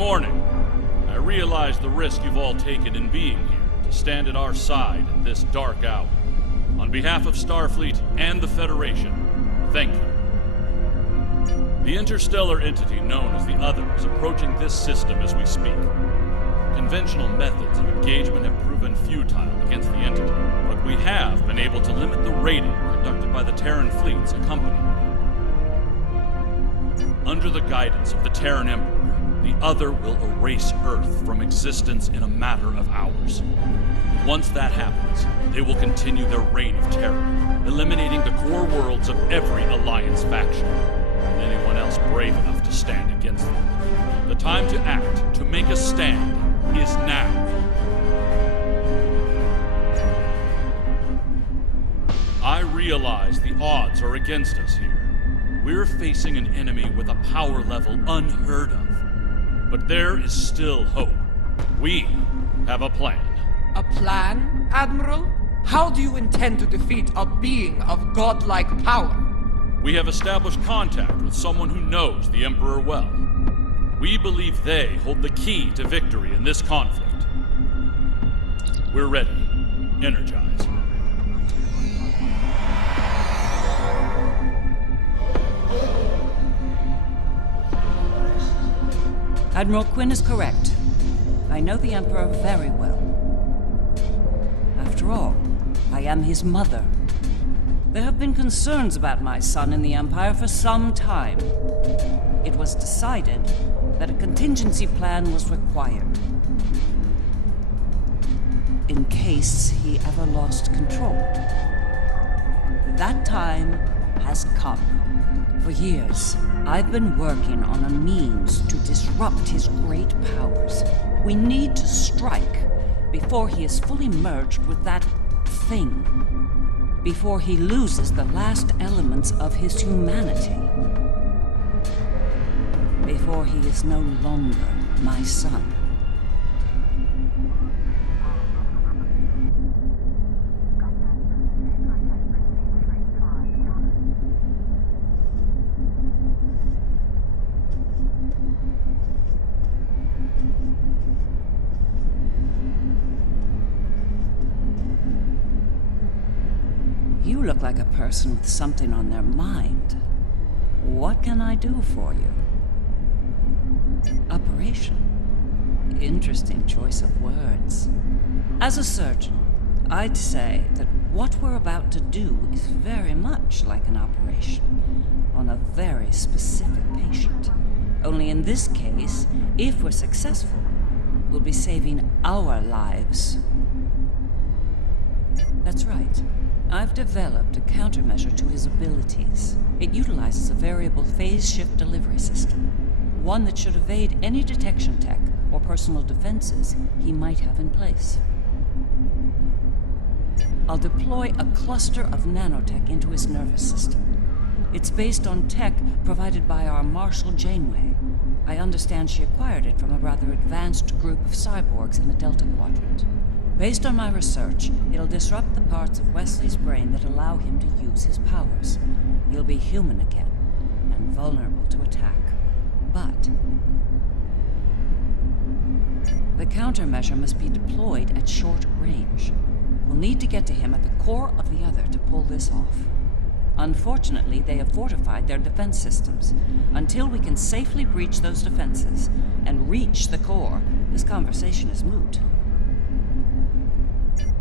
morning. I realize the risk you've all taken in being here to stand at our side in this dark hour. On behalf of Starfleet and the Federation, thank you. The interstellar entity known as the Other is approaching this system as we speak. Conventional methods of engagement have proven futile against the entity, but we have been able to limit the raiding conducted by the Terran fleets accompanying them. Under the guidance of the Terran Emperor, the Other will erase Earth from existence in a matter of hours. Once that happens, they will continue their reign of terror, eliminating the core worlds of every Alliance faction, and anyone else brave enough to stand against them. The time to act, to make a stand, is now. I realize the odds are against us here. We're facing an enemy with a power level unheard of. But there is still hope. We have a plan. A plan, Admiral? How do you intend to defeat a being of godlike power? We have established contact with someone who knows the Emperor well. We believe they hold the key to victory in this conflict. We're ready. Energize. Admiral Quinn is correct. I know the Emperor very well. After all, I am his mother. There have been concerns about my son in the Empire for some time. It was decided that a contingency plan was required. In case he ever lost control. That time has come. For years, I've been working on a means to disrupt his great powers. We need to strike before he is fully merged with that thing. Before he loses the last elements of his humanity. Before he is no longer my son. You look like a person with something on their mind. What can I do for you? Operation. Interesting choice of words. As a surgeon, I'd say that what we're about to do is very much like an operation on a very specific patient. Only in this case, if we're successful, we'll be saving our lives. That's right. I've developed a countermeasure to his abilities. It utilizes a variable phase shift delivery system. One that should evade any detection tech or personal defenses he might have in place. I'll deploy a cluster of nanotech into his nervous system. It's based on tech provided by our Marshal Janeway. I understand she acquired it from a rather advanced group of cyborgs in the Delta Quadrant. Based on my research, it'll disrupt the parts of Wesley's brain that allow him to use his powers. He'll be human again, and vulnerable to attack. But the countermeasure must be deployed at short range. We'll need to get to him at the core of the Other to pull this off. Unfortunately, they have fortified their defense systems. Until we can safely breach those defenses and reach the core, this conversation is moot.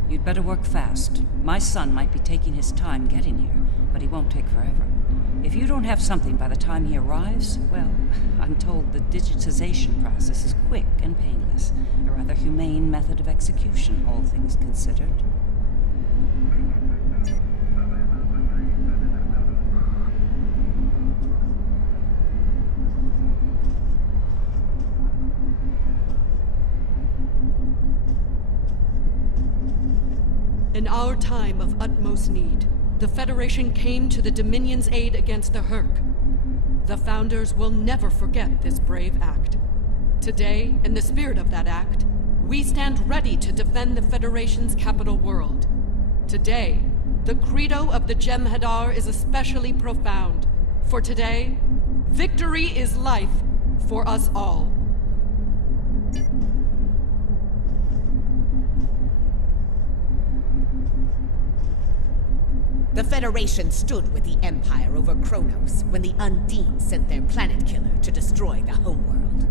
You'd better work fast. My son might be taking his time getting here, but he won't take forever. If you don't have something by the time he arrives, well, I'm told the digitization process is quick and painless. A rather humane method of execution, all things considered. In our time of utmost need, the Federation came to the Dominion's aid against the Herc. The Founders will never forget this brave act. Today, in the spirit of that act, we stand ready to defend the Federation's capital world. Today, the credo of the Jem'Hadar is especially profound. For today, victory is life for us all. The Federation stood with the Empire over Kronos when the Undine sent their planet killer to destroy the homeworld.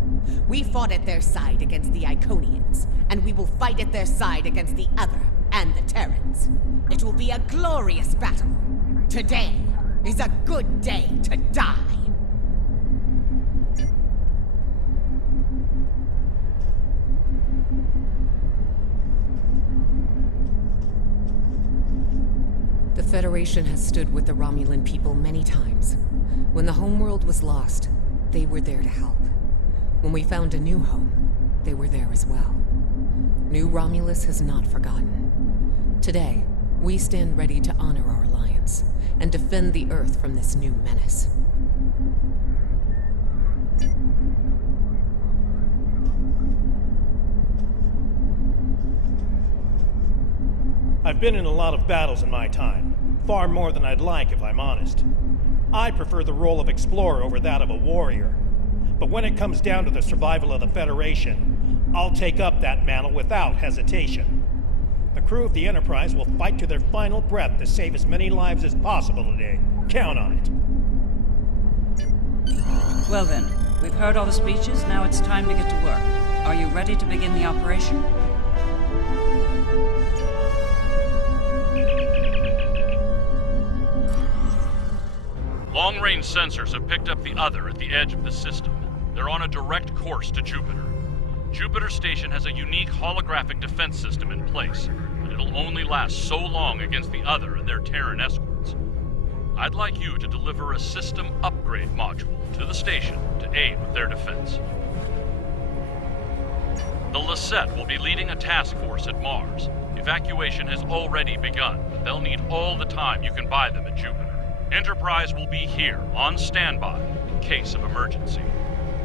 We fought at their side against the Iconians, and we will fight at their side against the Other and the Terrans. It will be a glorious battle. Today is a good day to die. The Federation has stood with the Romulan people many times. When the homeworld was lost, they were there to help. When we found a new home, they were there as well. New Romulus has not forgotten. Today, we stand ready to honor our alliance and defend the Earth from this new menace. I've been in a lot of battles in my time. Far more than I'd like, if I'm honest. I prefer the role of explorer over that of a warrior. But when it comes down to the survival of the Federation, I'll take up that mantle without hesitation. The crew of the Enterprise will fight to their final breath to save as many lives as possible today. Count on it. Well then, we've heard all the speeches, now it's time to get to work. Are you ready to begin the operation? Long-range sensors have picked up the Other at the edge of the system. They're on a direct course to Jupiter. Jupiter Station has a unique holographic defense system in place, but it'll only last so long against the Other and their Terran escorts. I'd like you to deliver a system upgrade module to the station to aid with their defense. The Lasset will be leading a task force at Mars. Evacuation has already begun, but they'll need all the time you can buy them at Jupiter. Enterprise will be here, on standby, in case of emergency.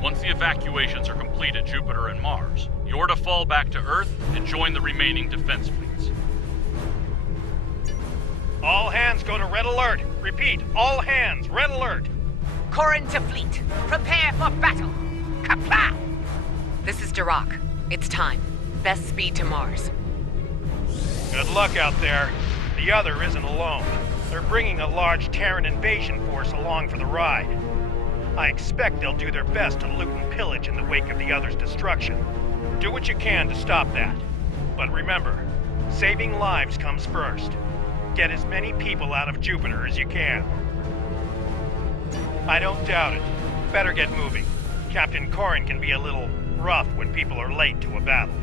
Once the evacuations are complete at Jupiter and Mars, you're to fall back to Earth and join the remaining defense fleets. All hands go to red alert. Repeat, all hands, red alert. Corrin to fleet. Prepare for battle. Kapla! This is Dirac. It's time. Best speed to Mars. Good luck out there. The Other isn't alone. They're bringing a large Terran invasion force along for the ride. I expect they'll do their best to loot and pillage in the wake of the Other's destruction. Do what you can to stop that. But remember, saving lives comes first. Get as many people out of Jupiter as you can. I don't doubt it. Better get moving. Captain Corrin can be a little rough when people are late to a battle.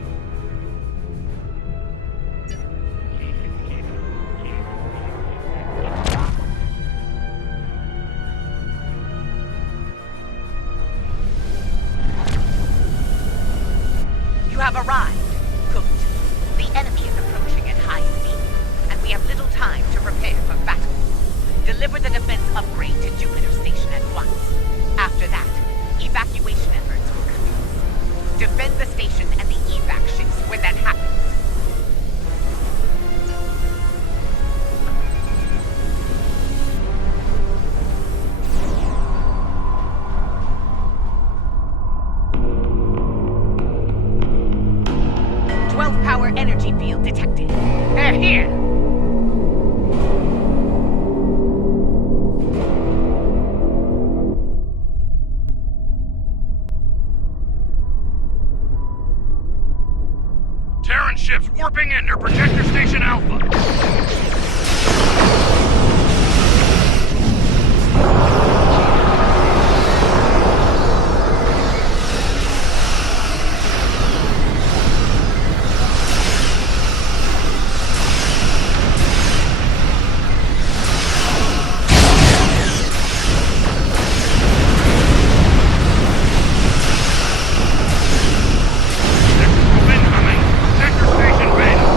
You have arrived. Good. The enemy is approaching at high speed, and we have little time to prepare for battle. Deliver the defense upgrade to Jupiter Station at once. After that, evacuation efforts will commence. Defend the station and the evac ships when that happens. Power energy field detected. They're here! Terran ships warping in near Projector Station Alpha. Incoming! Projector Station Beta!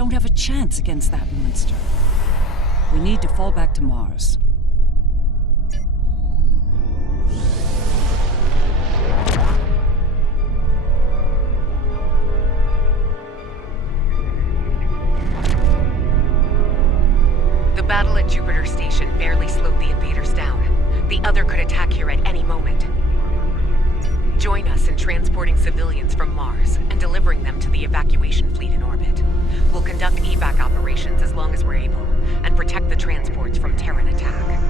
don't have a chance against that monster. We need to fall back to Mars. The battle at Jupiter Station barely slowed the invaders down. The other could attack here at any moment. Join us in transporting civilians from Mars and delivering them to the evacuation fleet in orbit. We'll conduct evac operations as long as we're able, and protect the transports from Terran attack.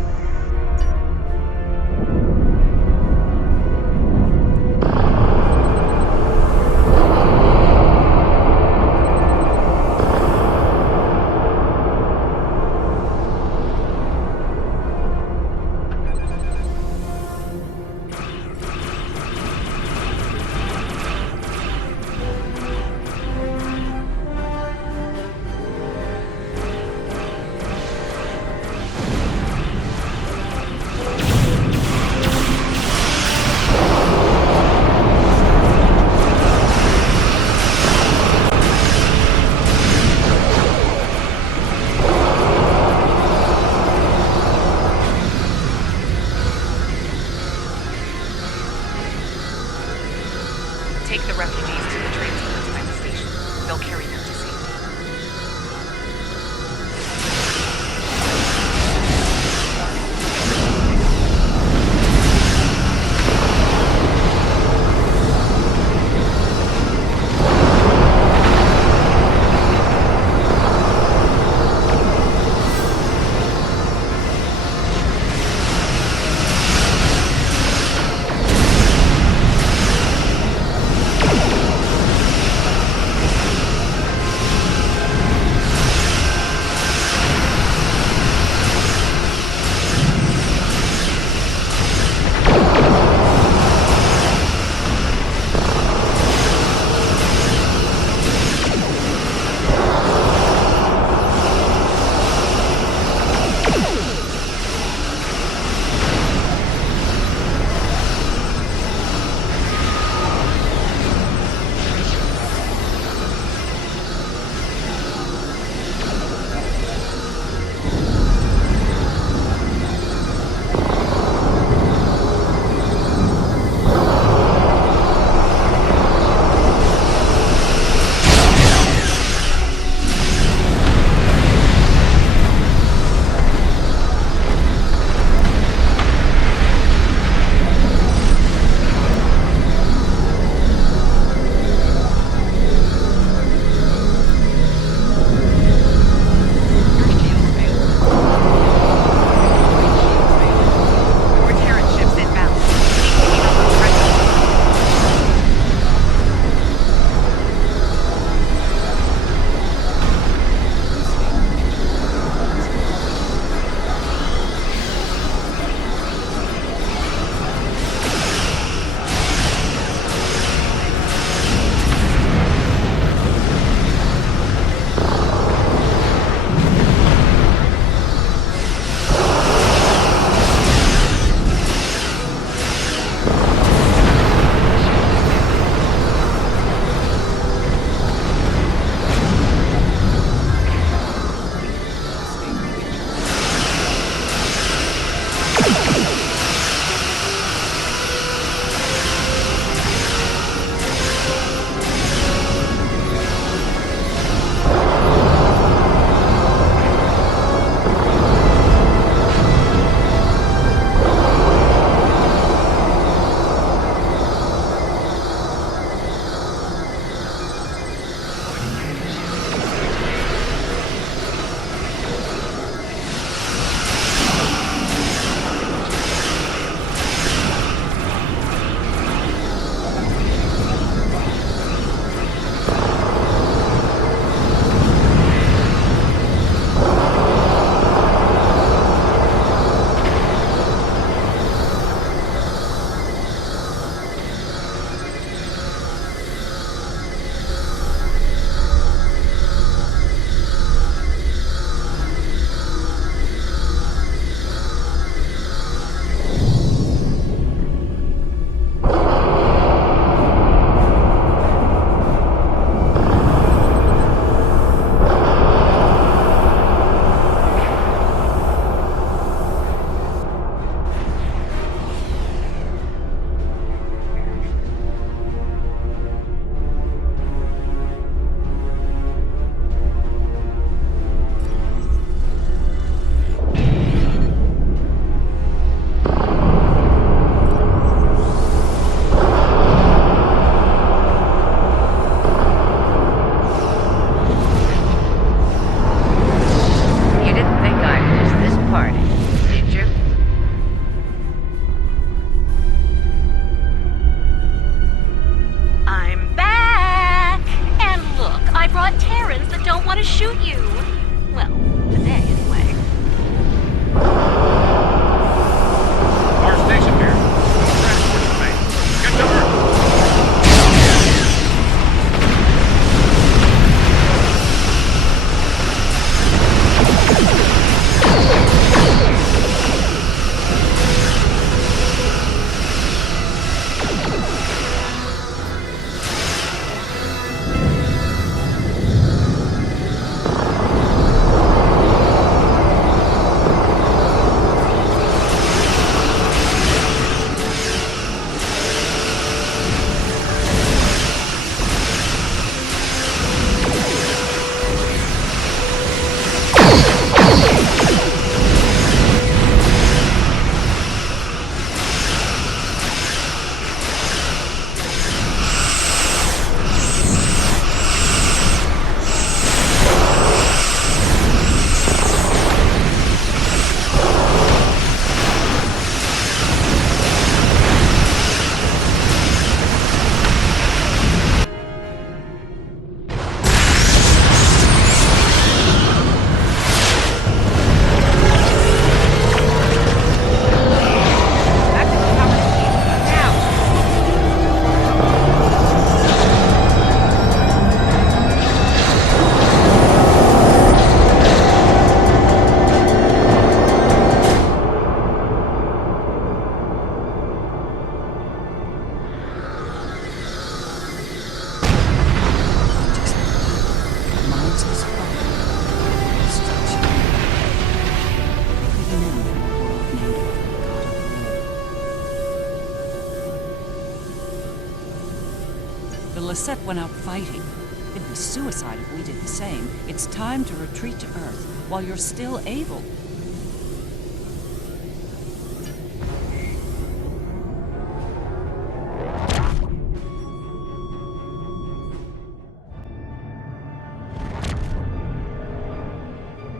Lisette went out fighting. It'd be suicide if we did the same. It's time to retreat to Earth while you're still able.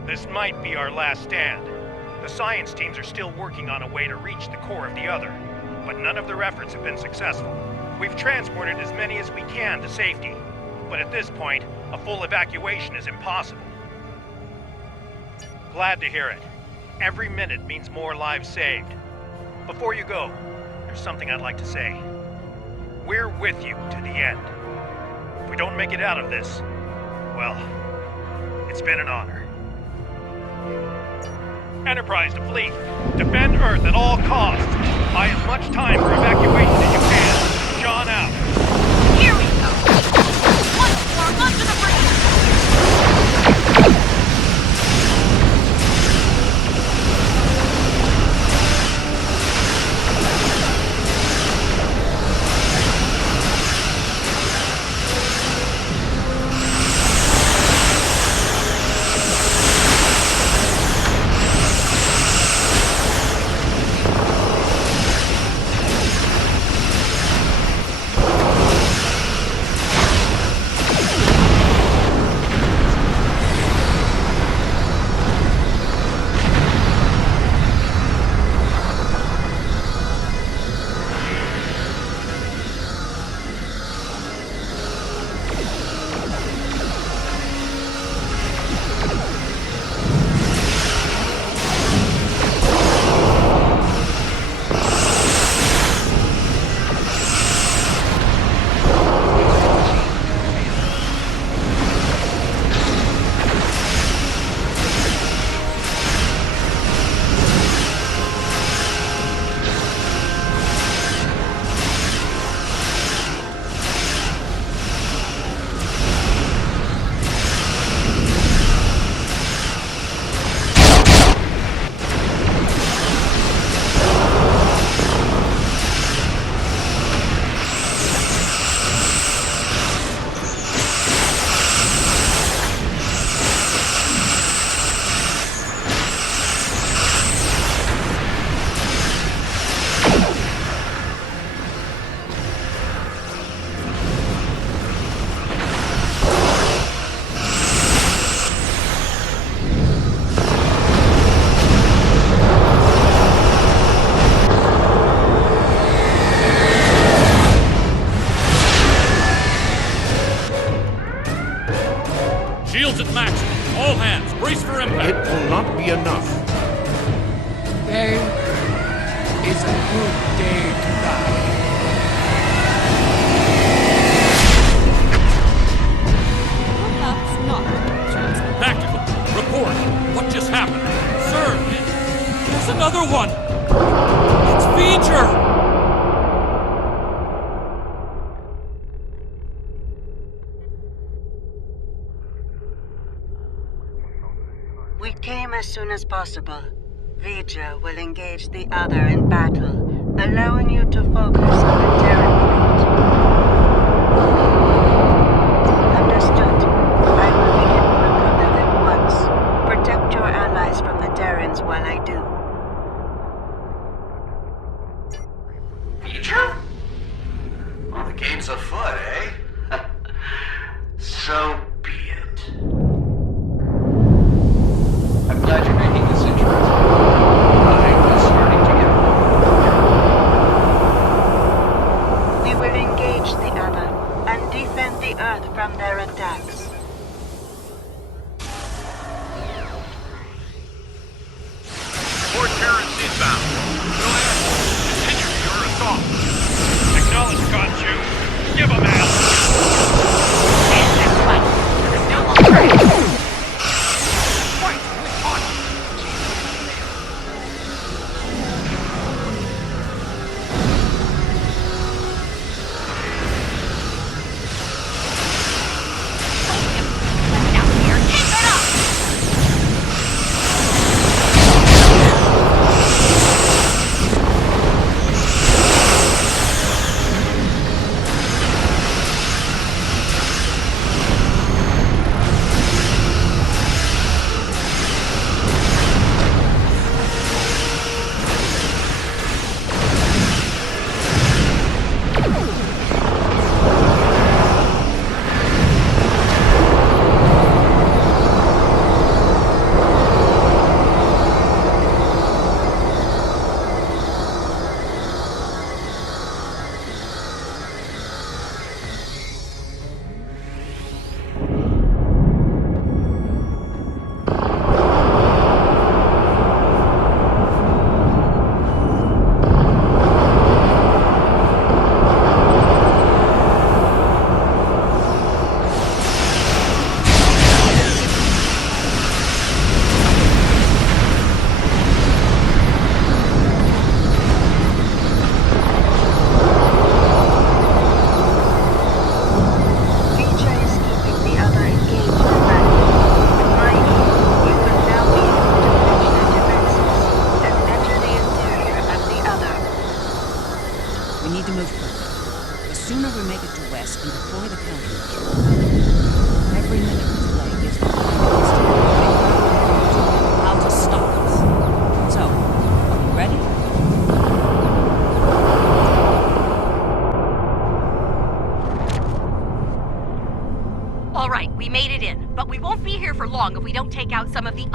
This might be our last stand. The science teams are still working on a way to reach the core of the Other, but none of their efforts have been successful. We've transported as many as we can to safety, but at this point, a full evacuation is impossible. Glad to hear it. Every minute means more lives saved. Before you go, there's something I'd like to say. We're with you to the end. If we don't make it out of this, well, it's been an honor. Enterprise to fleet. Defend Earth at all costs. Buy as much time for evacuation as you can. John out. Here we go! Once more, onto the bridge! Shields at maximum. All hands, brace for impact. It will not be enough. Today is a good day to die. Perhaps not, Chancellor. Tactical, report. What just happened? Sir, it's another one. It's Feature. We came as soon as possible. Vija will engage the Other in battle, allowing you to focus on the Terran fleet. Understood. I will begin work on them at once. Protect your allies from the Terrans while I do. Vija? Well, the game's afoot, eh? So be it. I'm glad you're making this interesting. Mine is starting to get... We will engage the Other and defend the Earth from their attacks.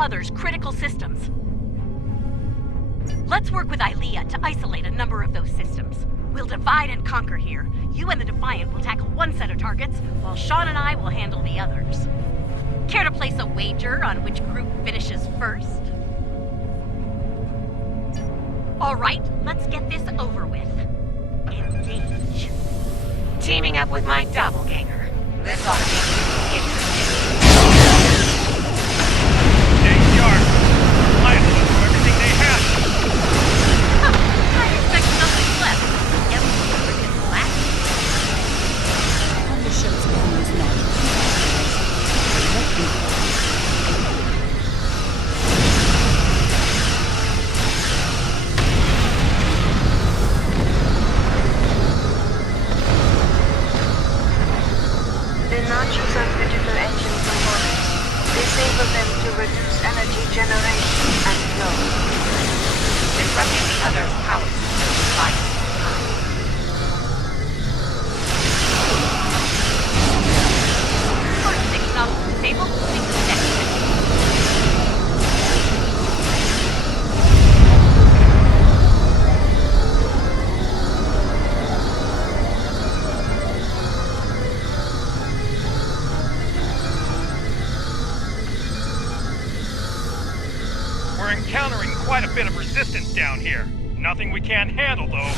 Mother's critical systems. Let's work with Ilea to isolate a number of those systems. We'll divide and conquer here. You and the Defiant will tackle one set of targets, while Sean and I will handle the others. Care to place a wager on which group finishes first? All right, let's get this over with. Engage. Teaming up with my doppelganger. This ought to be interesting. Stay sharp. Pilots do everything they have. I expect nothing less than the Freaking last. How your ship's going is not. The notches of digital engine components. Disable them to reduce energy generation and flow. Disrupting the other's power system. Fine. First signal disabled, take the next. We're encountering quite a bit of resistance down here. Nothing we can't handle, though.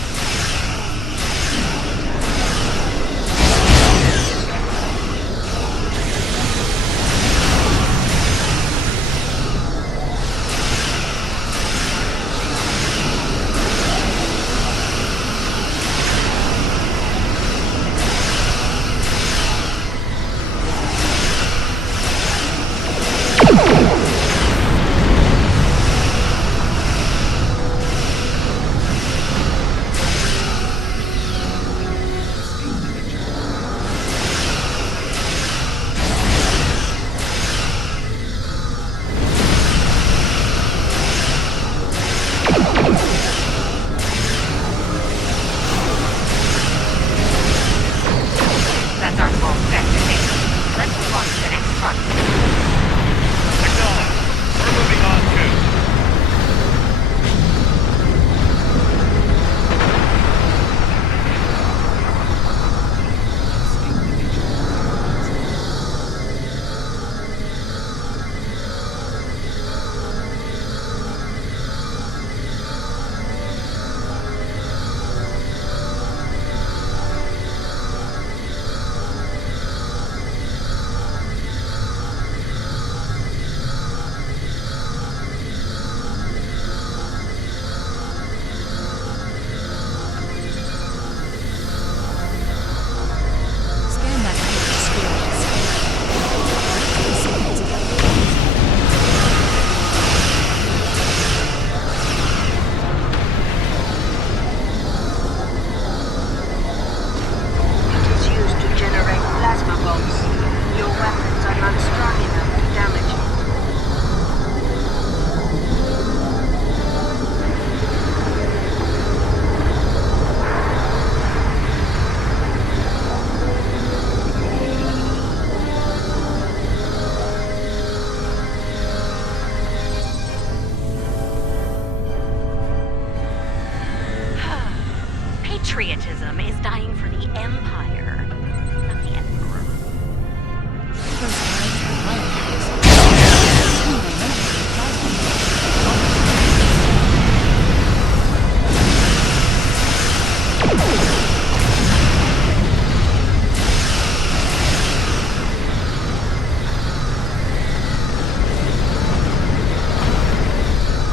Patriotism is dying for the Empire, not the Emperor.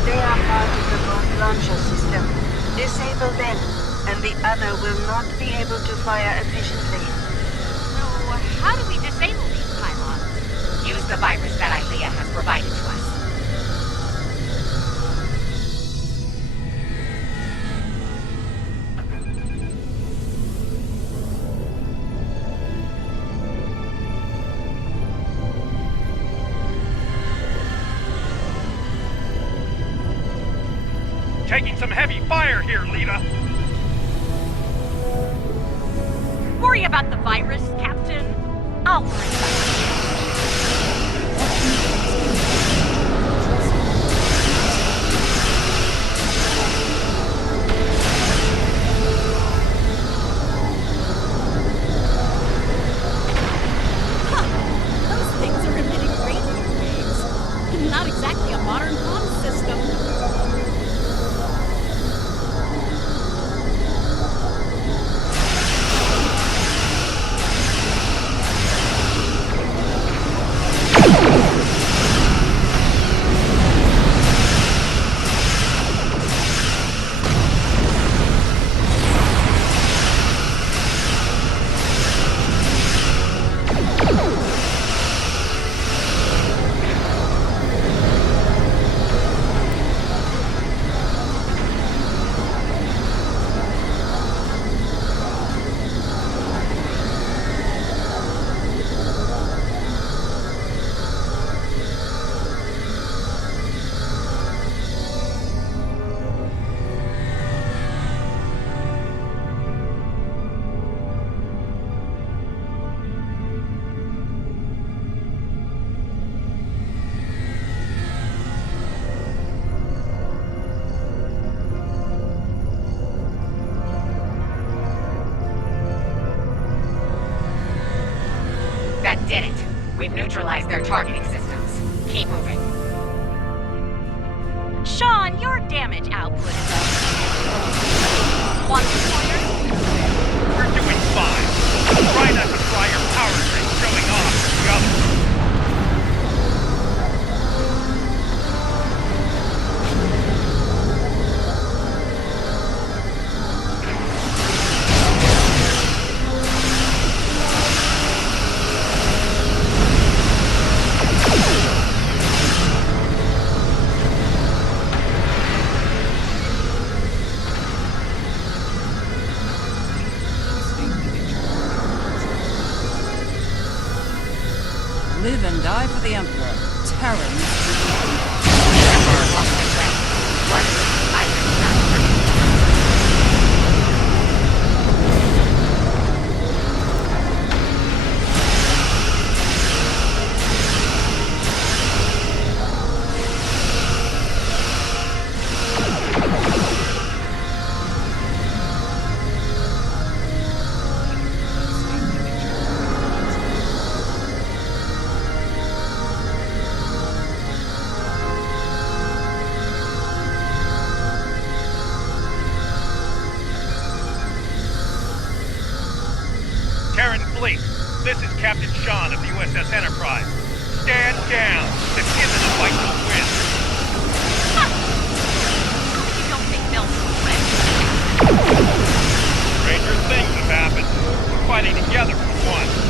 They are part of the bomb launcher system. Disable them, and the other will not be able to fire efficiently. So, how do we disable these pylons? Use the virus that Ilea has provided to us. Taking some heavy fire here, Lita. Worry about the virus, Captain. I'll worry about it. neutralize their targeting systems. Keep moving. Sean, your damage output is up. One pointer? We're doing fine. Try not to fry your power grid showing off to the others. Live and die for the Emperor. Terran. This is Captain Sean of the USS Enterprise. Stand down. This isn't a fight to win. You don't think they'll win? Stranger things have happened. We're fighting together for once.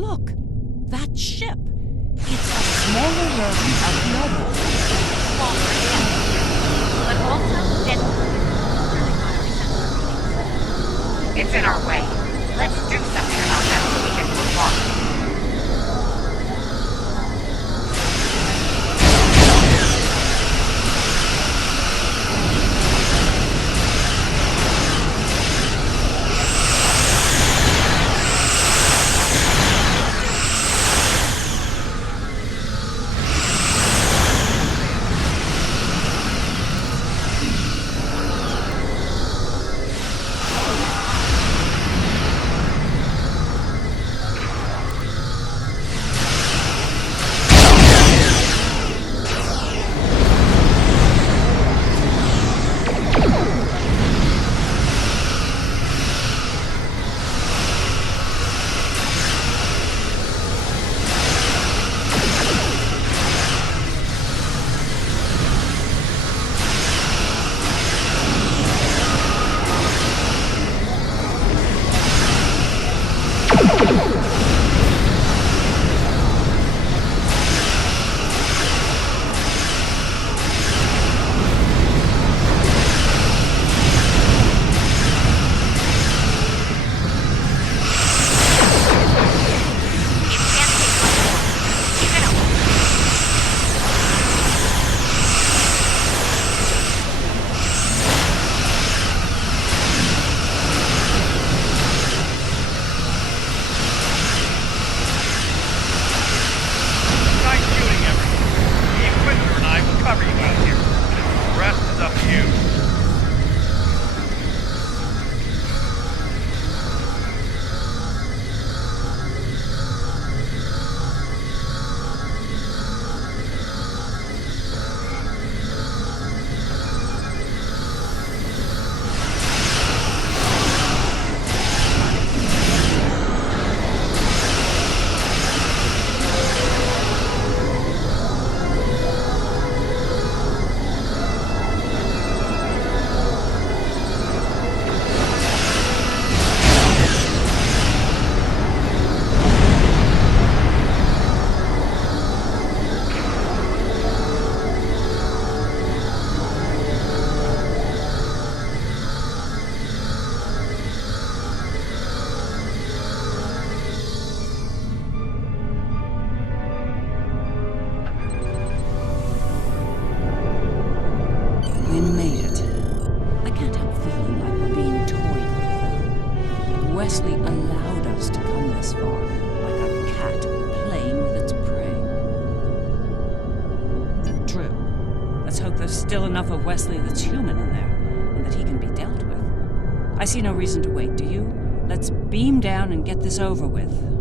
Look, that ship. It's a smaller version of Noble. Smaller, yes. But also deadly. Judging by our sensor readings. It's in our way. Let's do something about that so we can move on. Wesley allowed us to come this far, like a cat playing with its prey. True. Let's hope there's still enough of Wesley that's human in there, and that he can be dealt with. I see no reason to wait, do you? Let's beam down and get this over with.